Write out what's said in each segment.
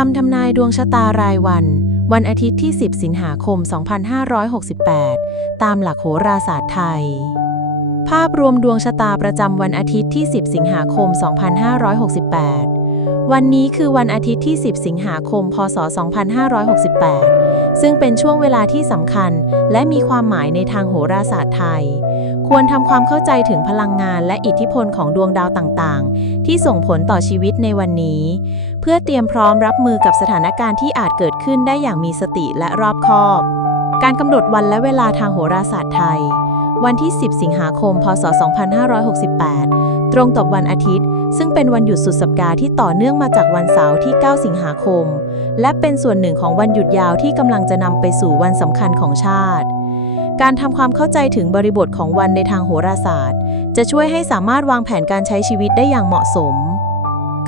คำทำนายดวงชะตารายวัน วันอาทิตย์ที่ 10 สิงหาคม 2568 ตามหลักโหราศาสตร์ไทย ภาพรวมดวงชะตาประจำวันอาทิตย์ที่ 10 สิงหาคม 2568 วันนี้คือวันอาทิตย์ที่ 10 สิงหาคม พศ 2568 ซึ่งเป็นช่วงเวลาที่สำคัญ และมีความหมายในทางโหราศาสตร์ไทย ควรทำความเข้าใจถึงพลังงานและอิทธิพลของดวงดาวต่างๆ ที่ส่งผลต่อชีวิตในวันนี้ เพื่อเตรียมพร้อมรับมือกับสถานการณ์ที่อาจเกิดขึ้นได้อย่างมีสติและรอบคอบ การกำหนดวันและเวลาทางโหราศาสตร์ไทย วันที่ 10 สิงหาคม พศ 2568 ตรงกับวันอาทิตย์ ซึ่งเป็นวันหยุดสุดสัปดาห์ที่ต่อเนื่องมาจากวันเสาร์ที่ 9 สิงหาคม และเป็นส่วนหนึ่งของวันหยุดยาวที่กำลังจะนำไปสู่วันสำคัญของชาติ การทำความเข้าใจถึงบริบทของวันในทางโหราศาสตร์ จะช่วยให้สามารถวางแผนการใช้ชีวิตได้อย่างเหมาะสม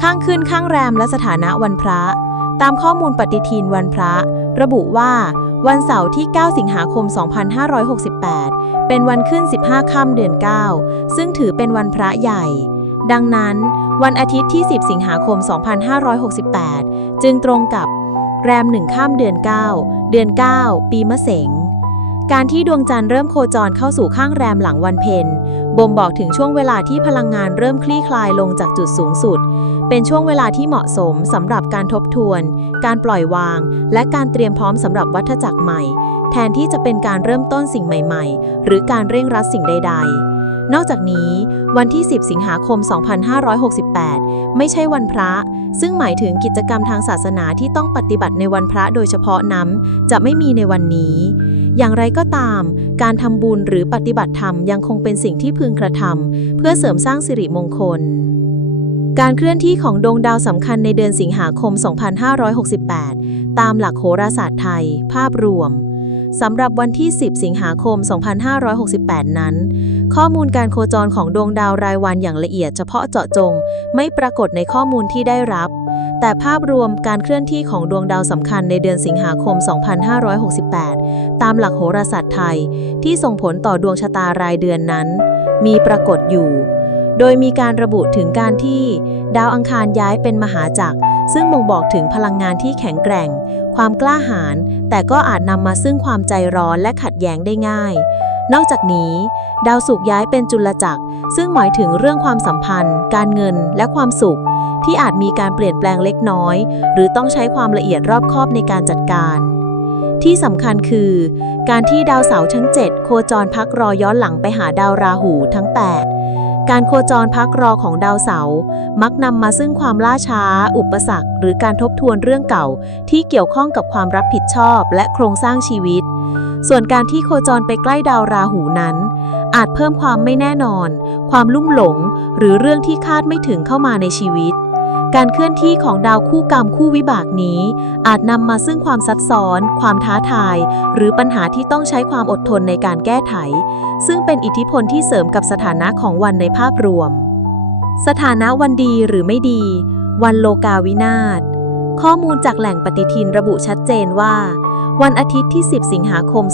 ข้างขึ้นข้างแรมและสถานะวันพระ ตามข้อมูลปฏิทินวันพระ ระบุว่า วันเสาร์ที่ 9 สิงหาคม 2568 เป็นวันขึ้น 15 ค่ำเดือน 9 ซึ่งถือเป็นวันพระใหญ่ ดังนั้น วันอาทิตย์ที่ 10 สิงหาคม 2568 จึงตรงกับแรม1ค่ำเดือน 9 เดือน 9 ปีมะเสง การที่ดวงจันทร์เริ่มโคจรเข้าสู่ข้างแรมหลังวันเพ็ญบ่งบอกถึงช่วงเวลาที่พลังงานเริ่มคลี่คลายลงจากจุดสูงสุด เป็นช่วงเวลาที่เหมาะสมสำหรับการทบทวน การปล่อยวาง และการเตรียมพร้อมสำหรับวัฏจักรใหม่ แทนที่จะเป็นการเริ่มต้นสิ่งใหม่ ๆ หรือการเร่งรัดสิ่งใด ๆ นอกจากนี้ วันที่ 10 สิงหาคม 2568 ไม่ใช่วันพระ ซึ่งหมายถึงกิจกรรมทางศาสนาที่ต้องปฏิบัติในวันพระโดยเฉพาะนั้น จะไม่มีในวันนี้ อย่างไรก็ตาม การทำบุญหรือปฏิบัติธรรมยังคงเป็นสิ่งที่พึงกระทำเพื่อเสริมสร้างสิริมงคล การเคลื่อนที่ของดวงดาวสำคัญในเดือนสิงหาคม 2568 ตามหลักโหราศาสตร์ไทย ภาพรวมสำหรับวันที่ 10 สิงหาคม 2568 นั้น ข้อมูลการโคจรของดวงดาวรายวันอย่างละเอียดเฉพาะเจาะจง ไม่ปรากฏในข้อมูลที่ได้รับ แต่ภาพรวมการเคลื่อนที่ของดวงดาวสำคัญในเดือนสิงหาคม 2568 ตามหลักโหราศาสตร์ไทย ที่ส่งผลต่อดวงชะตารายเดือนนั้น มีปรากฏอยู่ โดยมีการระบุถึงการที่ ดาวอังคารย้ายเป็นมหาจักรซึ่งบ่งบอกถึงพลังงานที่แข็งแกร่ง ความกล้าหาญแต่ก็อาจนำมาซึ่งความใจร้อนและขัดแย้งได้ง่าย นอกจากนี้ ดาวศุกร์ย้ายเป็นจุลจักร ซึ่งหมายถึงเรื่องความสัมพันธ์ การเงินและความสุข ที่อาจมีการเปลี่ยนแปลงเล็กน้อย หรือต้องใช้ความละเอียดรอบคอบในการจัดการ ที่สำคัญคือ การที่ดาวเสาร์ทั้ง 7 โคจรพักรอย้อนหลังไปหาดาวราหูทั้ง 8 การโคจรพักรอของดาวเสาร์มักนำมาซึ่งความล่าช้า อุปสรรค หรือการทบทวนเรื่องเก่า ที่เกี่ยวข้องกับความรับผิดชอบและโครงสร้างชีวิต ส่วนการที่โคจรไปใกล้ดาวราหูนั้น อาจเพิ่มความไม่แน่นอน ความลุ่มหลง หรือเรื่องที่คาดไม่ถึงเข้ามาในชีวิต การเคลื่อนที่ของดาวคู่กรรมคู่วิบากนี้ อาจนำมาซึ่งความซับซ้อน ความท้าทาย หรือปัญหาที่ต้องใช้ความอดทนในการแก้ไข ซึ่งเป็นอิทธิพลที่เสริมกับสถานะของวันในภาพรวม สถานะวันดีหรือไม่ดี วันโลกาวินาศ ข้อมูลจากแหล่งปฏิทินระบุชัดเจนว่า วันอาทิตย์ที่ 10 สิงหาคม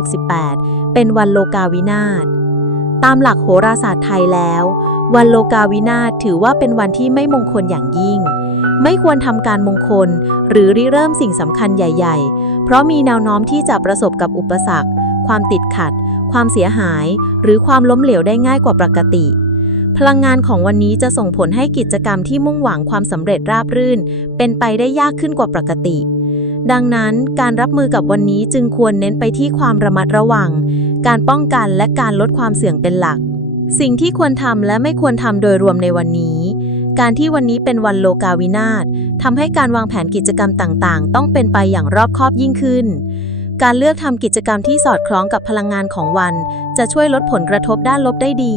2568 เป็นวันโลกาวินาศ ตามหลักโหราศาสตร์ไทยแล้ว วันโลกาวินาศถือว่าเป็นวันที่ไม่มงคลอย่างยิ่ง ไม่ควรทำการมงคล หรือริเริ่มสิ่งสำคัญใหญ่ ๆ เพราะมีแนวโน้มที่จะประสบกับอุปสรรค ความติดขัด ความเสียหาย หรือความล้มเหลวได้ง่ายกว่าปกติ พลังงานของวันนี้จะส่งผลให้กิจกรรมที่มุ่งหวังความสำเร็จราบรื่น เป็นไปได้ยากขึ้นกว่าปกติ ดังนั้นการรับมือกับวันนี้จึงควรเน้นไปที่ความระมัดระวัง การป้องกันและการลดความเสี่ยงเป็นหลัก สิ่งที่ควรทำและไม่ควรทำโดยรวมในวันนี้การที่วันนี้เป็นวันโลกาวินาศทำให้การวางแผนกิจกรรมต่างๆ ต้องเป็นไปอย่างรอบคอบยิ่งขึ้น การเลือกทำกิจกรรมที่สอดคล้องกับพลังงานของวัน จะช่วยลดผลกระทบด้านลบได้ดี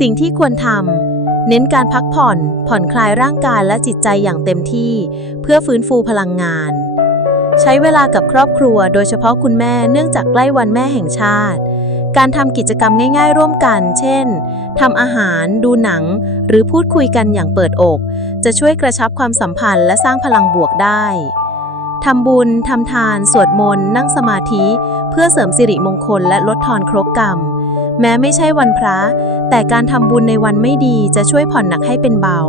สิ่งที่ควรทำเน้นการพักผ่อน ผ่อนคลายร่างกายและจิตใจอย่างเต็มที่ เพื่อฟื้นฟูพลังงาน ใช้เวลากับครอบครัว โดยเฉพาะคุณแม่เนื่องจากใกล้วันแม่แห่งชาติ การทำกิจกรรมง่าย ๆ ร่วมกัน เช่นทำอาหาร ดูหนัง หรือพูดคุยกันอย่างเปิดอก จะช่วยกระชับความสัมพันธ์และสร้างพลังบวกได้ทำบุญ ทำทาน สวดมนต์ นั่งสมาธิ เพื่อเสริมสิริมงคลและลดทอนครกกรรม แม้ไม่ใช่วันพระ แต่การทำบุญในวันไม่ดีจะช่วยผ่อนหนักให้เป็นเบา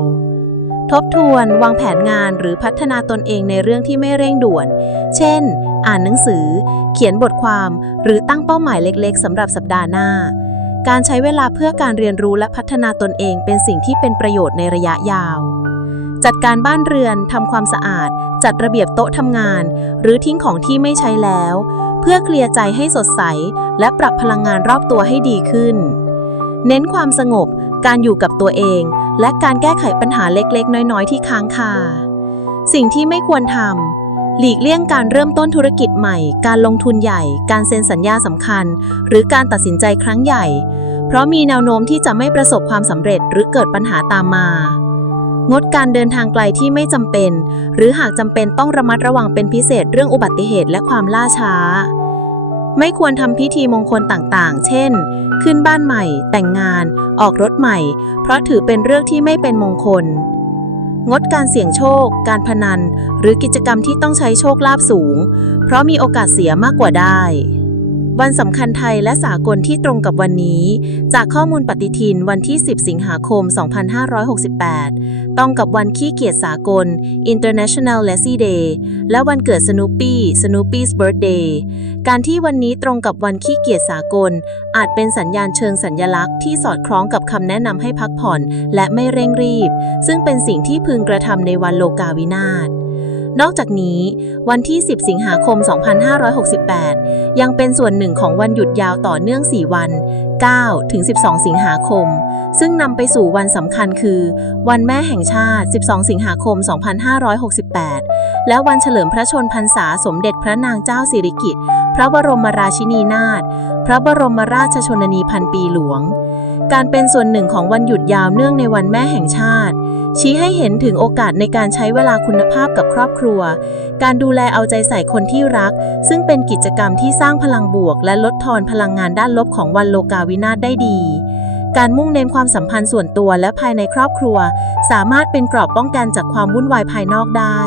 ทบทวนวางแผนงานหรือพัฒนาตนเองในเรื่องที่ไม่เร่งด่วน เช่น อ่านหนังสือ เขียนบทความ หรือตั้งเป้าหมายเล็กๆสำหรับสัปดาห์หน้า การใช้เวลาเพื่อการเรียนรู้และพัฒนาตนเองเป็นสิ่งที่เป็นประโยชน์ในระยะยาวจัดการบ้านเรือน ทำความสะอาด จัดระเบียบโต๊ะทำงาน หรือทิ้งของที่ไม่ใช้แล้ว เพื่อเคลียร์ใจให้สดใส และปรับพลังงานรอบตัวให้ดีขึ้น เน้นความสงบ การอยู่กับตัวเอง และการแก้ไขปัญหาเล็กๆ น้อยๆ ที่ค้างคา สิ่งที่ไม่ควรทำ หลีกเลี่ยงการเริ่มต้นธุรกิจใหม่ การลงทุนใหญ่ การเซ็นสัญญาสำคัญ หรือการตัดสินใจครั้งใหญ่ เพราะมีแนวโน้มที่จะไม่ประสบความสำเร็จหรือเกิดปัญหาตามมางดการเดินทางไกลที่ไม่จำเป็น หรือหากจำเป็นต้องระมัดระวังเป็นพิเศษเรื่องอุบัติเหตุและความล่าช้า ไม่ควรทำพิธีมงคลต่างๆ เช่น ขึ้นบ้านใหม่ แต่งงาน ออกรถใหม่ เพราะถือเป็นเรื่องที่ไม่เป็นมงคล งดการเสี่ยงโชค การพนัน หรือกิจกรรมที่ต้องใช้โชคลาภสูง เพราะมีโอกาสเสียมากกว่าได้ วันสำคัญไทยและสากลที่ตรงกับวันนี้ จากข้อมูลปฏิทินวันที่ 10 สิงหาคม 2568 ต้องกับวันขี้เกียจสากล International Lazy Day และวันเกิด Snoopy Snoopy's Birthday การที่วันนี้ตรงกับวันขี้เกียจสากล อาจเป็นสัญญาณเชิงสัญญลักษณ์ที่สอดคล้องกับคำแนะนำให้พักผ่อนและไม่เร่งรีบ ซึ่งเป็นสิ่งที่พึงกระทำในวันโลกาวินาศ นอกจากนี้ วันที่ 10 สิงหาคม 2568 ยังเป็นส่วนหนึ่งของวันหยุดยาวต่อเนื่อง 4 วัน 9 ถึง 12 สิงหาคม ซึ่งนำไปสู่วันสำคัญคือ วันแม่แห่งชาติ 12 สิงหาคม 2568 และวันเฉลิมพระชนพรรษาสมเด็จพระนางเจ้าสิริกิติ์ พระบรมราชินีนาถ พระบรมราชชนนีพันปีหลวง การเป็นส่วนหนึ่งของวันหยุดยาวเนื่องในวันแม่แห่งชาติ ชี้ให้เห็นถึงโอกาสในการใช้เวลาคุณภาพกับครอบครัว การดูแลเอาใจใส่คนที่รัก ซึ่งเป็นกิจกรรมที่สร้างพลังบวก และลดทอนพลังงานด้านลบของวันโลกาวินาศได้ดี การมุ่งเน้นความสัมพันธ์ส่วนตัวและภายในครอบครัว สามารถเป็นกรอบป้องกันจากความวุ่นวายภายนอกได้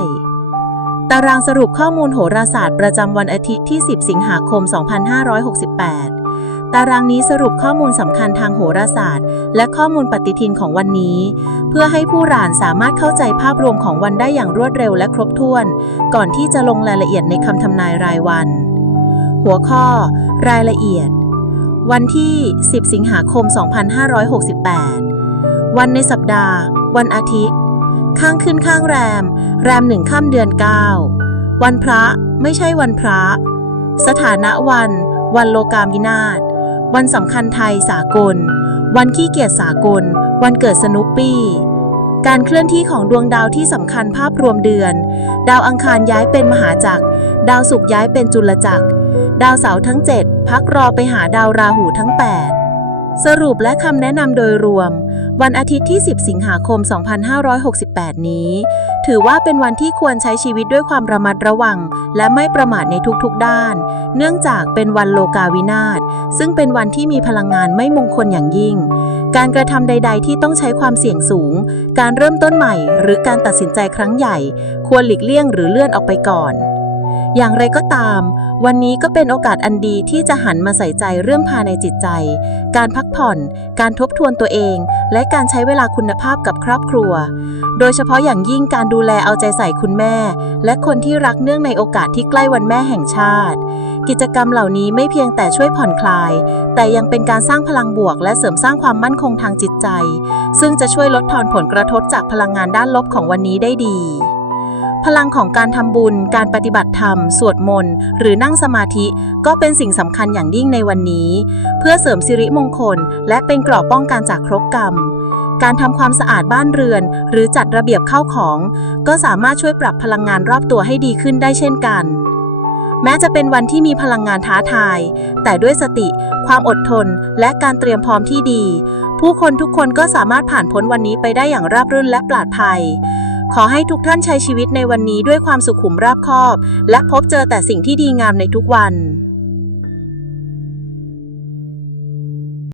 ตารางสรุปข้อมูลโหราศาสตร์ประจำวันอาทิตย์ที่ 10 สิงหาคม 2568 ตารางนี้สรุปข้อมูลสำคัญทางโหราศาสตร์ และข้อมูลปฏิทินของวันนี้ เพื่อให้ผู้ร่านสามารถเข้าใจภาพรวมของวันได้อย่างรวดเร็วและครบถ้วน ก่อนที่จะลงรายละเอียดในคำทำนายรายวัน หัวข้อ รายละเอียด วันที่ 10 สิงหาคม 2568 วันในสัปดาห์ วันอาทิตย์ ข้างขึ้นข้างแรม แรมหนึ่งข้ามเดือน 9 วันพระไม่ใช่วันพระ สถานะวัน วันโลกามินาศ วันสำคัญไทยสากล วันขี้เกียจสากล วันเกิดสนุปปี้ การเคลื่อนที่ของดวงดาวที่สำคัญภาพรวมเดือน ดาวอังคารย้ายเป็นมหาจักร ดาวศุกร์ย้ายเป็นจุลจักร ดาวเสาร์ทั้ง 7 พักรอไปหาดาวราหูทั้ง 8 สรุปและคำแนะนำโดยรวม วันอาทิตย์ที่ 10 สิงหาคม 2568 นี้ ถือว่าเป็นวันที่ควรใช้ชีวิตด้วยความระมัดระวัง และไม่ประมาทในทุกๆด้าน เนื่องจากเป็นวันโลกาวินาศซึ่งเป็นวันที่มีพลังงานไม่มงคลอย่างยิ่ง การกระทำใด ๆ ที่ต้องใช้ความเสี่ยงสูง การเริ่มต้นใหม่ หรือการตัดสินใจครั้งใหญ่ ควรหลีกเลี่ยงหรือเลื่อนออกไปก่อน อย่างไรก็ตาม วันนี้ก็เป็นโอกาสอันดีที่จะหันมาใส่ใจเรื่องภายในจิตใจ การพักผ่อน การทบทวนตัวเอง และการใช้เวลาคุณภาพกับครอบครัว โดยเฉพาะอย่างยิ่งการดูแลเอาใจใส่คุณแม่ และคนที่รักเนื่องในโอกาสที่ใกล้วันแม่แห่งชาติ กิจกรรมเหล่านี้ไม่เพียงแต่ช่วยผ่อนคลาย แต่ยังเป็นการสร้างพลังบวก และเสริมสร้างความมั่นคงทางจิตใจ ซึ่งจะช่วยลดทอนผลกระทบจากพลังงานด้านลบของวันนี้ได้ดี พลังของการทำบุญ การปฏิบัติธรรม สวดมนต์ หรือนั่งสมาธิ ก็เป็นสิ่งสำคัญอย่างยิ่งในวันนี้ เพื่อเสริมสิริมงคล และเป็นกรอบป้องกันจากครกกรรม การทำความสะอาดบ้านเรือน หรือจัดระเบียบเข้าของ ก็สามารถช่วยปรับพลังงานรอบตัวให้ดีขึ้นได้เช่นกัน แม้จะเป็นวันที่มีพลังงานท้าทาย แต่ด้วยสติ ความอดทน และการเตรียมพร้อมที่ดี ผู้คนทุกคนก็สามารถผ่านพ้นวันนี้ไปได้อย่างราบรื่นและปลอดภัย ขอให้ทุกท่านใช้ชีวิตในวันนี้ด้วยความสุขุมราบคอบ และพบเจอแต่สิ่งที่ดีงามในทุกวัน